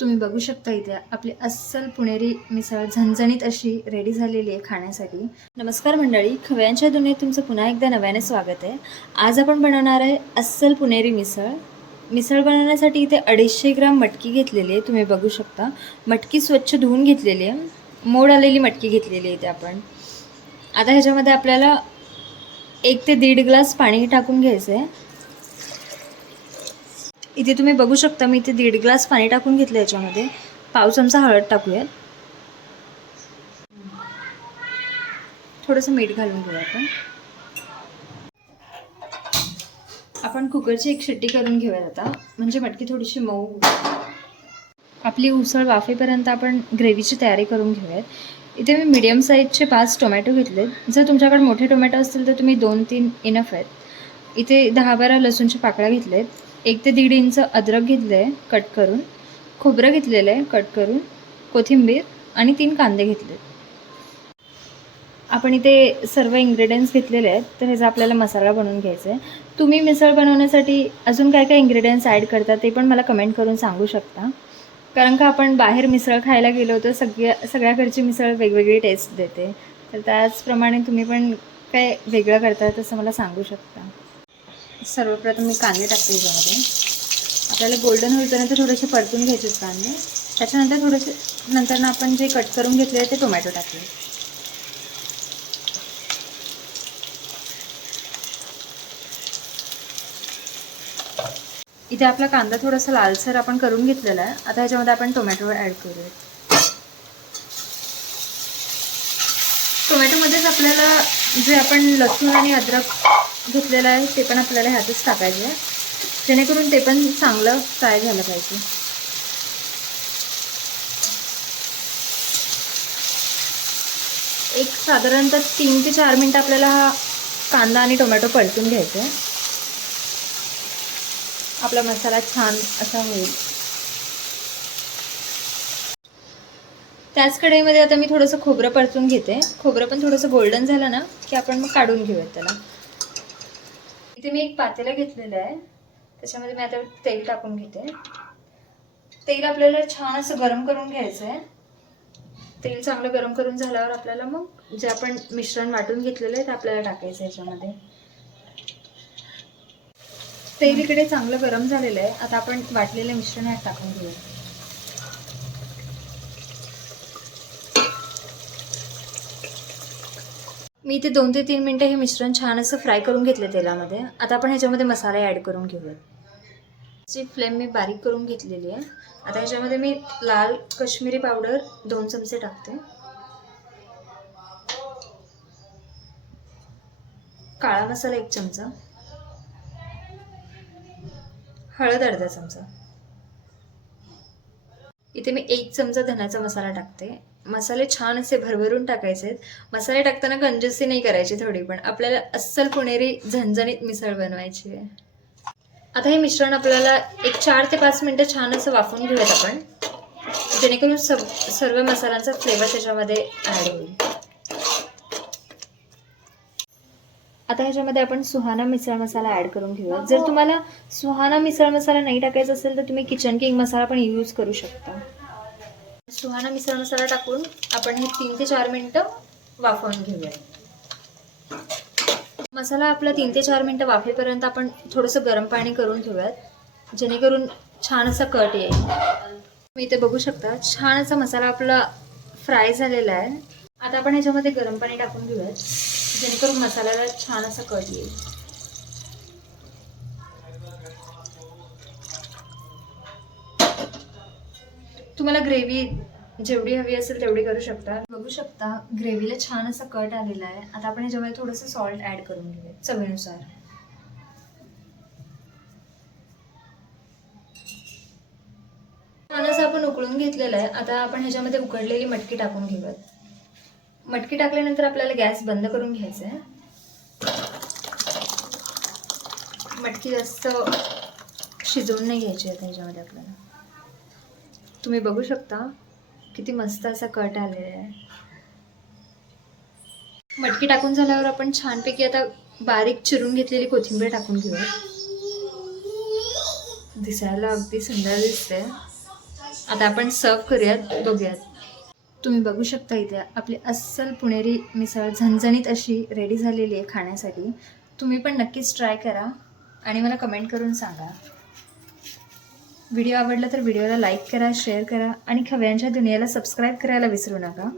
तुम्ही बघू शकता इथे आपली अस्सल पुणेरी मिसळ झणझणीत अशी रेडी झालेली आहे खाण्यासाठी. नमस्कार मंडळी, खव्यांच्या दुनियेत तुमचं पुन्हा एकदा नव्याने स्वागत आहे. आज आपण बनवणार आहे अस्सल पुणेरी मिसळ. मिसळ बनवण्यासाठी इथे 250 ग्राम मटकी घेतलेली आहे. तुम्ही बघू शकता मटकी स्वच्छ धुवून घेतलेली आहे. मोड आलेली मटकी घेतलेली आहे इथे आपण. आता ह्याच्यामध्ये आपल्याला 1 ते 1.5 ग्लास पाणी टाकून घ्यायचं आहे. इथे तुम्ही बघू शकता मी इथे 1.5 ग्लास पाणी टाकून घेतलं. याच्यामध्ये पाव चमचा हळद टाकूयात. थोडंसं मीठ घालून घेऊया आपण कुकरची 1 शिट्टी करून घेऊयात आता, म्हणजे मटकी थोडीशी मऊ. आपली उसळ वाफेपर्यंत आपण ग्रेव्हीची तयारी करून घेऊयात. इथे मी मीडियम साईजचे 5 टोमॅटो घेतलेत. जर तुमच्याकडे मोठे टोमॅटो असतील तर तुम्ही 2-3 इनफ आहेत. इथे 10-12 लसूणच्या पाकळ्या घेतलेत. 1 ते 1.5 इंच अद्रक घेतलं आहे कट करून. खोबरं घेतलेलं आहे कट करून. कोथिंबीर आणि 3 कांदे घेतलेत. आपण इथे सर्व इन्ग्रेडियंट्स घेतलेले आहेत. तर ह्याचा आपल्याला मसाला बनवून घ्यायचा आहे. तुम्ही मिसळ बनवण्यासाठी अजून काय काय इन्ग्रेडियंट्स ॲड करता ते पण मला कमेंट करून सांगू शकता. कारण का आपण बाहेर मिसळ खायला गेलो तर सगळ्याकडची मिसळ वेगवेगळी टेस्ट देते. तर त्याचप्रमाणे तुम्ही पण काय वेगळं करता तसं मला सांगू शकता. सर्वप्रथम मी कांदे टाकते याच्यामध्ये. आपल्याला गोल्डन होईपर्यंत थोडेसे परतून घ्यायचे कांदे. त्याच्यानंतर थोडेसे नंतर आपण जे कट करून घेतले ते टोमॅटो टाकले. इथे आपला कांदा थोडासा लालसर आपण करून घेतलेला आहे. आता ह्याच्यामध्ये आपण टोमॅटो ॲड करूया. टोमॅटोमध्येच आपल्याला जे आपण लसूण आणि अद्रक घेतलेलं आहे ते पण आपल्याला ह्यातच टाकायचे आहे, जेणेकरून ते पण चांगलं फ्राय झालं पाहिजे. एक साधारणतः 3 ते 4 मिनटं आपल्याला हा कांदा आणि टोमॅटो परतून घ्यायचा आहे. आपला मसाला छान असा होईल. त्याच कढईमध्ये आता मी थोडंसं खोबरं परतून घेते. खोबरं पण थोडंसं गोल्डन झालं ना की आपण मग काढून घेऊयात त्याला. इथे मी एक पातेलं घेतलेलं आहे. त्याच्यामध्ये मी आता तेल टाकून घेते. तेल आपल्याला छान असं गरम करून घ्यायचं आहे. तेल चांगलं गरम करून झाल्यावर आपल्याला मग जे आपण मिश्रण वाटून घेतलेलं आहे ते आपल्याला टाकायचं आहे याच्यामध्ये. तेल इकडे चांगलं गरम झालेलं आहे. आता आपण वाटलेलं मिश्रण ह्यात टाकून घेऊया. मी इथे 2 ते 3 मिनटं हे मिश्रण छान असं फ्राय करून घेतलं तेलामध्ये. आता आपण ह्याच्यामध्ये मसाले ॲड करून घेऊयात. ची फ्लेम मी बारीक करून घेतलेली आहे. आता ह्याच्यामध्ये मी लाल काश्मीरी पावडर 2 चमचे टाकते. काळा मसाला 1 चमचा. हळद अर्धा चमचा. इथे मी 1 चमचा धन्याचा मसाला टाकते. मसाले छान असे भरभरून टाकायचे आहेत. मसाले टाकताना कंजूसी नाही करायची थोडी पण. आपल्याला अस्सल पुणेरी झणझणीत मिसळ बनवायची आहे. आता हे मिश्रण आपल्याला एक 4 ते 5 मिनटं छान असं वाफवून घेऊयात आपण, जेणेकरून सर्व मसाल्यांचा फ्लेवर त्याच्यामध्ये ॲड होईल. आता ह्याच्यामध्ये आपण सुहाना मिसळ मसाला ॲड करून घेऊया. जर तुम्हाला सुहाना मिसळ मसाला नाही टाकायचा असेल तर तुम्ही किचन किंग मसाला पण यूज करू शकता. सुहाना मिसळ मसाला टाकून आपण हे 3 ते 4 मिनटं वाफवून घेऊया. मसाला आपला 3 ते 4 मिनटं वाफेपर्यंत आपण थोडंसं गरम पाणी करून घेऊयात, जेणेकरून छान असा कट येईल. तुम्ही इथे बघू शकता छान असा मसाला आपला फ्राय झालेला आहे. आता आपण ह्याच्यामध्ये गरम पाणी टाकून घेऊयात, जेणेकरून मसाल्याला छान असा कट येईल. तुम्हाला ग्रेव्ही जेवढी हवी असेल तेवढी करू शकता. बघू शकता ग्रेव्हीला छान असा कट आलेला आहे. आता आपण ह्याच्यामध्ये थोडंसं सॉल्ट ॲड करून घेऊया चवीनुसार. छान असं आपण उकळून घेतलेलं आहे. आता आपण ह्याच्यामध्ये उकडलेली मटकी टाकून घेऊयात. मटकी टाकल्यानंतर आपल्याला गॅस बंद करून घ्यायचा आहे. मटकी जास्त शिजवून नाही घ्यायची आता ह्याच्यामध्ये आपल्याला. तुम्ही बघू शकता किती मस्त असा कट आलेला आहे. मटकी टाकून झाल्यावर आपण छानपैकी आता बारीक चिरून घेतलेली कोथिंबीर टाकून घेऊया. दिसायला अगदी सुंदर दिसते. आता आपण सर्व करूयात, बघूयात. तुम्ही बघू शकता इथे आपली अस्सल पुणेरी मिसळ झणझणीत अशी रेडी झालेली आहे खाण्यासाठी. तुम्ही पण नक्कीच ट्राय करा आणि मला कमेंट करून सांगा. व्हिडिओ आवडला तर व्हिडिओला लाईक करा, शेअर करा आणि खव्यांच्या दुनियेला सबस्क्राईब करायला विसरू नका.